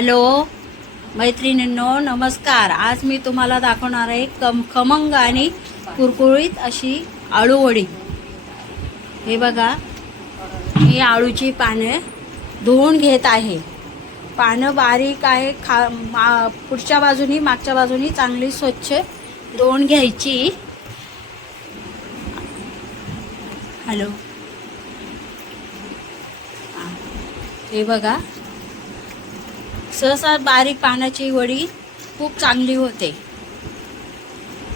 Hello मैत्रिणींनो नमस्कार. आज मी तुम्हाला दाखवणार आहे कम खमंग आणि कुरकुरीत अशी आळूवडी हे बघा मी आळूची पानं धुवून घेत आहे. पानं बारीक आहे खा मा पुढच्या बाजूनी मागच्या बाजूनी चांगली स्वच्छ धुवून घ्यायची. हॅलो. हे बघा सहसा बारीक पानाची वडी खूप चांगली होते.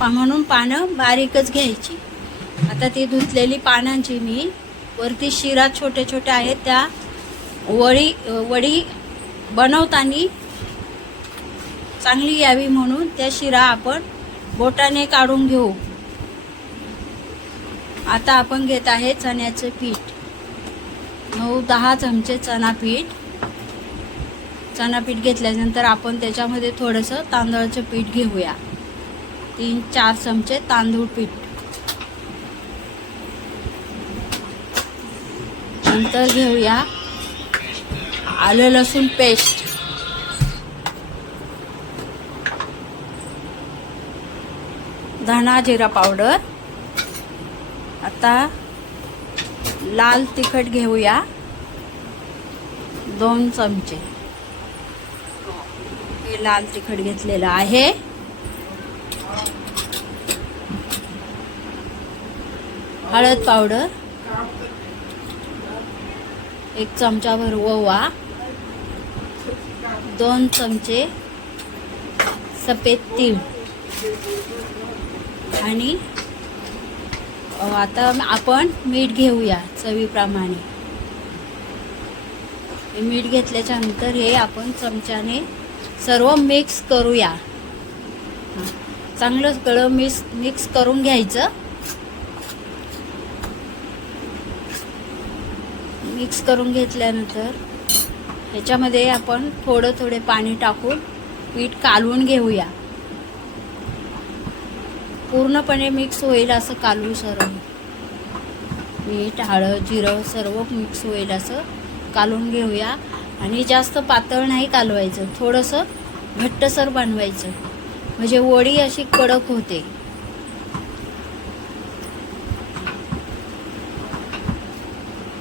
म्हणून पानं बारीकच घ्यायची. आता ती धुतलेली पानांची मी वरती शिरा छोट्या छोट्या आहेत त्या वडी वडी बनवताना चांगली यावी म्हणून त्या शिरा आपण बोटाने काढून घेऊ. आता आपण घेत आहे चण्याचं पीठ. नऊ दहा चमचे चणा पीठ चणा पीठ घेतल्यानंतर आपण त्याच्यामध्ये थोडंसं तांदळाचं पीठ घेऊया. तीन चार चमचे तांदूळ पीठ. नंतर घेऊया आलं लसूण पेस्ट. धणा जिरा पावडर. आता लाल तिखट घेऊया. दोन चमचे. लाल तिखट घेतलेलं आहे. हळद पावडर एक चमचाभर ओवा दोन चमचे सफेद तीळ आणि आता आपण मीठ घेऊया चवीप्रमाणे. मीठ घेतल्याच्या नंतर हे आपण चमच्याने सर्व मिक्स करूया. चांगलं सगळं मिक्स मिक्स करून घ्यायचं. मिक्स करून घेतल्यानंतर ह्याच्यामध्ये आपण थोडं थोडे पाणी टाकून पीठ कालवून घेऊया. पूर्णपणे मिक्स होईल असं कालवू सर्व. मीठ हळद जिरं सर्व मिक्स होईल असं कालवून घेऊया. आणि जास्त पातळ नाही कालवायचं थोडंसं घट्टसर बनवायचं. म्हणजे वडी अशी कडक होते.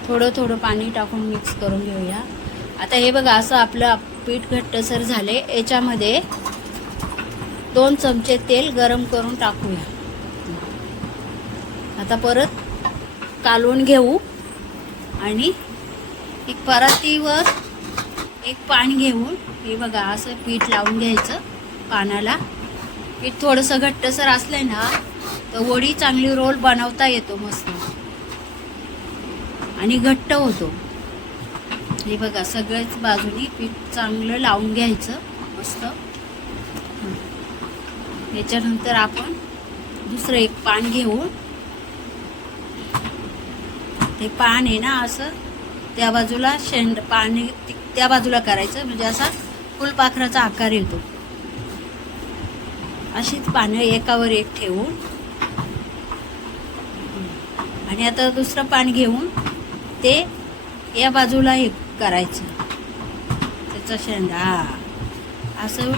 थोडं थोडं पाणी टाकून मिक्स करून घेऊया. आता हे बघा असं आपलं पीठ घट्टसर झाले. याच्यामध्ये दोन चमचे तेल गरम करून टाकूया. आता परत कालवून घेऊ. आणि एक परातीवर एक पाणी घेऊन हे बघा असं पीठ लावून घ्यायचं पानाला. पीठ थोडंसं घट्टसर असलं ना तर वडी चांगली रोल बनवता येतो मस्त. आणि घट्ट होतो. हे बघा सगळ्याच बाजूनी पीठ चांगलं लावून घ्यायचं मस्त. याच्यानंतर आपण दुसरं एक पान घेऊन ते पान आहे ना असं त्या बाजूला शेंड पाणी त्या बाजूला करायचं. म्हणजे असा फुलपाखराचा आकार येतो. अशीच पानं एकावर एक ठेवून. आणि आता दुसरं पान घेऊन ते या बाजूला हे करायचं. त्याचा शेंडा. असं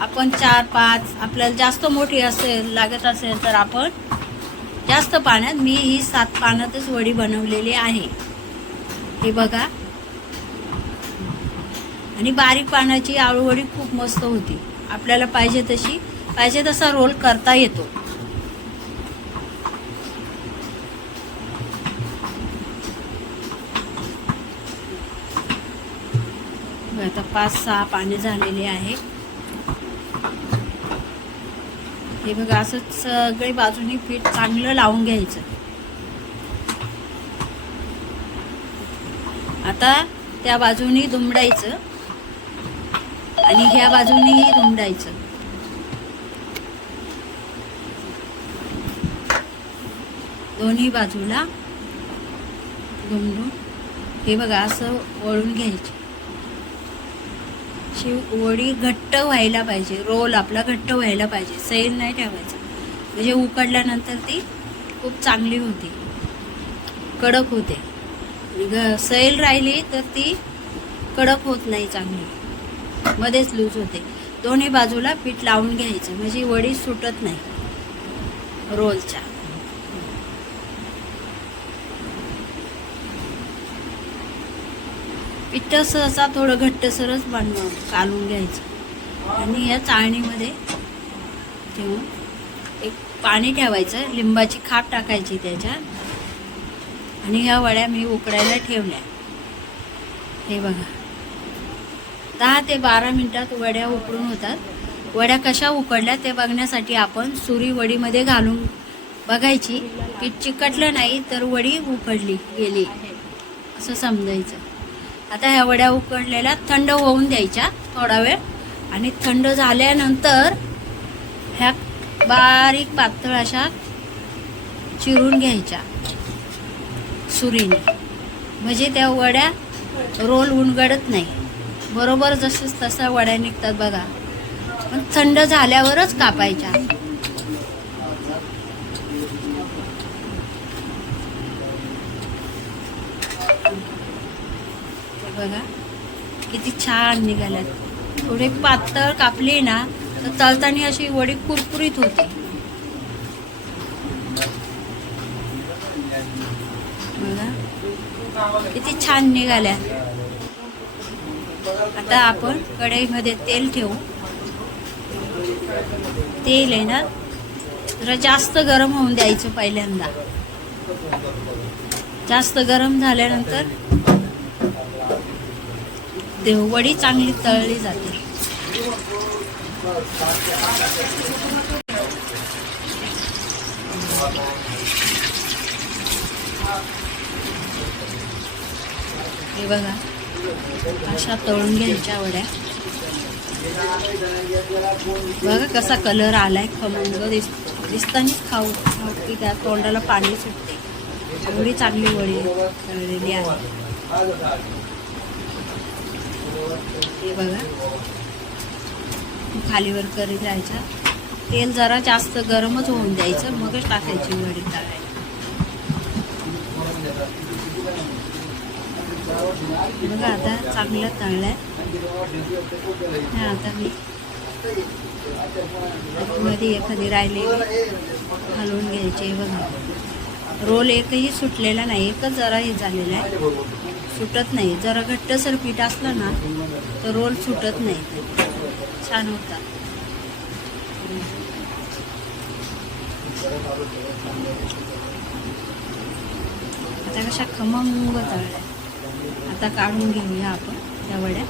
आपण चार पाच आपल्याला जास्त मोठी असेल लागत असेल तर आपण जास्त पाण्यात मी ही सात पानातच वडी बनवलेली आहे. हे बघा. आणि बारीक पानाची आळूवडी खूप मस्त होती. आपल्याला पाहिजे तशी पाहिजे तसा रोल करता येतो. आता पाच सहा पाने झालेली आहे. हे बघा असं सगळे बाजूनी पीठ चांगलं लावून घ्यायचं. आता त्या बाजूनी दुमडायचं. आणि ह्या बाजूनेही दुमडायचं दोन्ही बाजूला दुमडून हे बघा असं वळून घ्यायचे. शिव वडी घट्ट व्हायला पाहिजे रोल आपला घट्ट व्हायला पाहिजे सैल नाही ठेवायचा. म्हणजे उकडल्यानंतर ती खूप चांगली होते कडक होते. ग सैल राहिली तर ती कडक होत नाही चांगली. मध्येच लूज होते. दोन्ही बाजूला पीठ लावून घ्यायचं. म्हणजे वडी सुटत नाही. रोलच्या. पिठ्ठ सहसा थोडं घट्टसरच बांधून कालून घ्यायचं. आणि या चाळणीमध्ये ठेवून एक पाणी ठेवायचं. लिंबाची खाप टाकायची त्याच्यात. आणि ह्या वड्या मी उकडायला ठेवल्या. हे बघा. दहा ते बारा मिनटात वड्या उकडून होतात. वड्या कशा उकडल्या ते बघण्यासाठी आपण सुरी वडीमध्ये घालून बघायची. पीठ चिकटलं नाही तर वडी उकडली गेली. असं समजायचं. आता ह्या वड्या उकडलेल्या थंड होऊन द्यायच्या थोडा वेळ. आणि थंड झाल्यानंतर ह्या बारीक पातळ अशा चिरून घ्यायच्या सुरीने. म्हणजे त्या वड्या रोल उणगडत नाही. बरोबर जसं तसं वड्या निघतात बघा. पण थंड झाल्यावरच कापायच्या. बघा किती छान निघाल्यात. थोडे पातळ कापली ना तर तळताना अशी वडी कुरकुरीत होते. बघा किती छान निघाल्या. आता आपण कढईमध्ये तेल ठेवू. तेल आहे ना जरा जास्त गरम होऊन द्यायचं पहिल्यांदा. जास्त गरम झाल्यानंतर ते वडी चांगली तळली जाते. हे बघा. अशा तळून घ्यायच्या वड्या बघा कसा कलर आलाय खमंग दिस दिसतानीच खाऊ खाऊ की त्या तोंडाला पाणी सुटते. एवढी चांगली वडी तळलेली आहे. हे बघा. खालीवर करीत राहायच्या तेल जरा जास्त गरमच होऊन द्यायचं मगच टाकायची वडी तळायला. बघा आता चांगलं तळल्या. हा, आता मी मध्ये एखादी राहिलेली हलवून घ्यायची बघा. रोल एकही सुटलेला नाही एकच जरा हे झालेला आहे. सुटत नाही. जरा घट्टसर पीठ असलं ना तर रोल सुटत नाही. छान होता. आता कशा खमंग तळल्या. आता काढून घेऊया आपण त्या वड्या.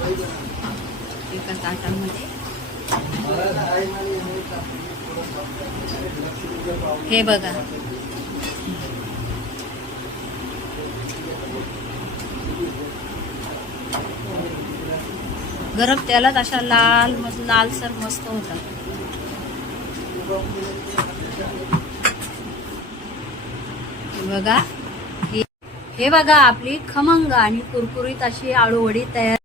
एका ताटामध्ये हे बघा. गरम तेलात अशा लाल लालसर मस्त होतात. बघा. हे बघा आपली खमंग आणि कुरकुरीत अशी आळूवडी तयार